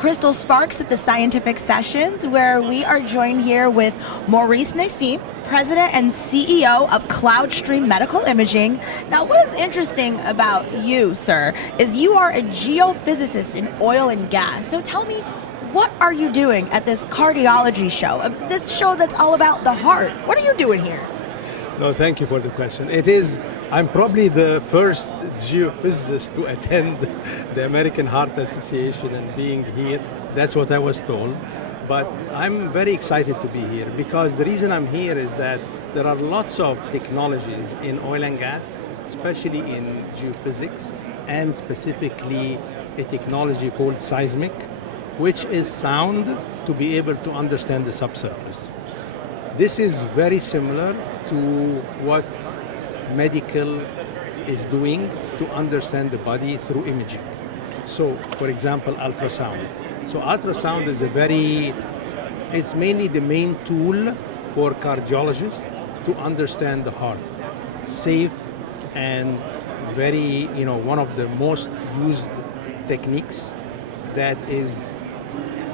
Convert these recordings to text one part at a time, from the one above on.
Crystal Sparks at the Scientific Sessions, where we are joined here with Maurice Nessim, President and CEO of CloudStream Medical Imaging. Now, what is interesting about you, sir, is you are a geophysicist in oil and gas. So tell me, what are you doing at this cardiology show, this show that's all about the heart? What are you doing here? No, thank you for the question. I'm probably the first geophysicist to attend the American Heart Association and being here. That's what I was told. But I'm very excited to be here because the reason I'm here is that there are lots of technologies in oil and gas, especially in geophysics, and specifically a technology called seismic, which is sound to be able to understand the subsurface. This is very similar to what medical is doing to understand the body through imaging. So, for example, ultrasound. So ultrasound is it's mainly the main tool for cardiologists to understand the heart. Safe and very, one of the most used techniques that is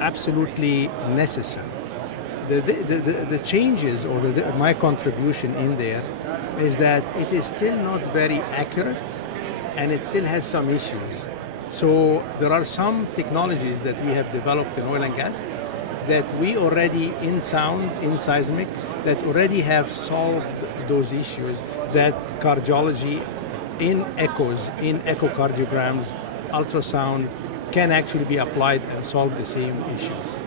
absolutely necessary. The changes or my contribution in there is that it is still not very accurate and it still has some issues. So there are some technologies that we have developed in oil and gas that we already in sound, in seismic, that already have solved those issues that cardiology in echoes, in echocardiograms, ultrasound can actually be applied and solve the same issues.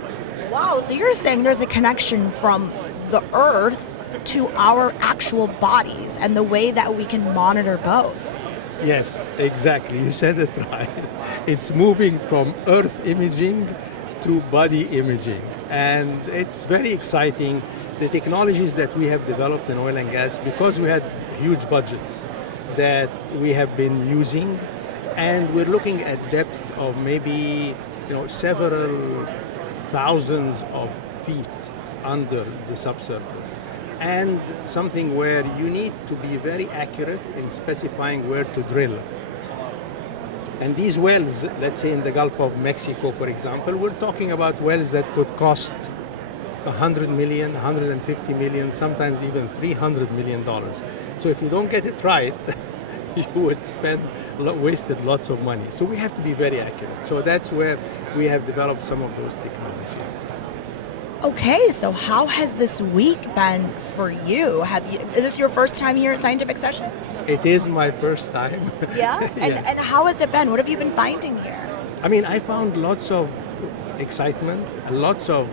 Wow, so you're saying there's a connection from the earth to our actual bodies and the way that we can monitor both. Yes, exactly. You said it right. It's moving from earth imaging to body imaging. And it's very exciting. The technologies that we have developed in oil and gas, because we had huge budgets that we have been using, and we're looking at depths of maybe several thousands of feet under the subsurface, and something where you need to be very accurate in specifying where to drill. And these wells, let's say in the Gulf of Mexico, for example, we're talking about wells that could cost $100 million, $150 million, sometimes even $300 million. So if you don't get it right, you would wasted lots of money. So we have to be very accurate. So that's where we have developed some of those technologies. Okay, so how has this week been for you? Is this your first time here at Scientific Sessions? It is my first time. Yeah? And how has it been? What have you been finding here? I found lots of excitement, lots of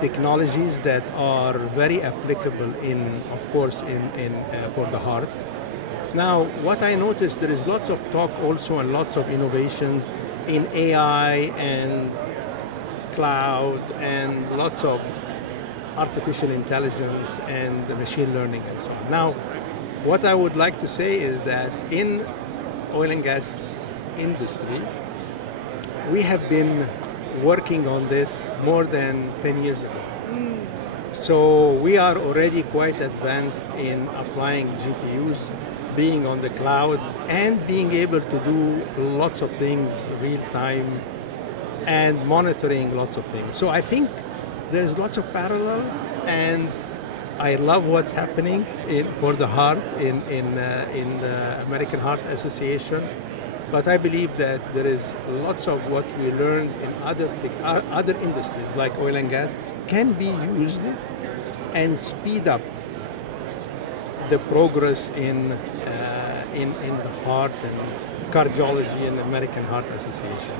technologies that are very applicable for the heart. Now, what I noticed, there is lots of talk also and lots of innovations in AI and cloud and lots of artificial intelligence and machine learning and so on. Now, what I would like to say is that in oil and gas industry, we have been working on this more than 10 years ago. So we are already quite advanced in applying GPUs, being on the cloud, and being able to do lots of things real time and monitoring lots of things. So I think there's lots of parallel, and I love what's happening for the heart in the American Heart Association. But I believe that there is lots of what we learned in other industries like oil and gas can be used and speed up the progress in the heart and cardiology and American Heart Association.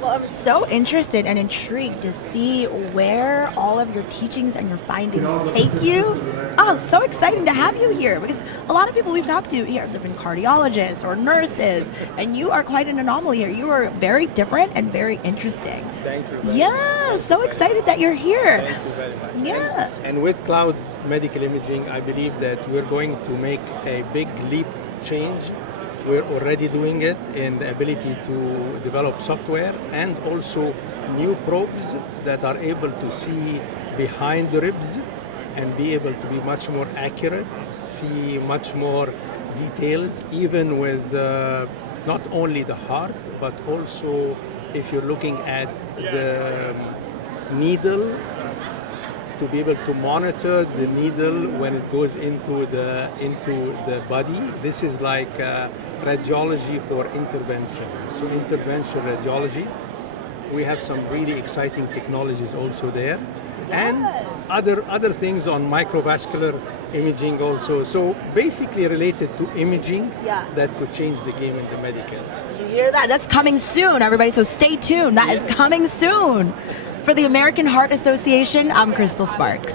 Well, I'm so interested and intrigued to see where all of your teachings and your findings take you. Oh, so exciting to have you here, because a lot of people we've talked to here have been cardiologists or nurses, and you are quite an anomaly here. You are very different and very interesting. Thank you. Yeah, so excited that you're here. Thank you very much. Yeah. And with cloud medical imaging, I believe that we're going to make a big leap change. We're already doing it in the ability to develop software and also new probes that are able to see behind the ribs and be able to be much more accurate, see much more details, even with not only the heart, but also if you're looking at the needle, to be able to monitor the needle when it goes into the body. This is like radiology for intervention. So intervention radiology. We have some really exciting technologies also there. And other things on microvascular imaging also. So basically related to imaging that could change the game in the medical. You hear that? That's coming soon, everybody. So stay tuned. That is coming soon. For the American Heart Association, I'm Crystal Sparks.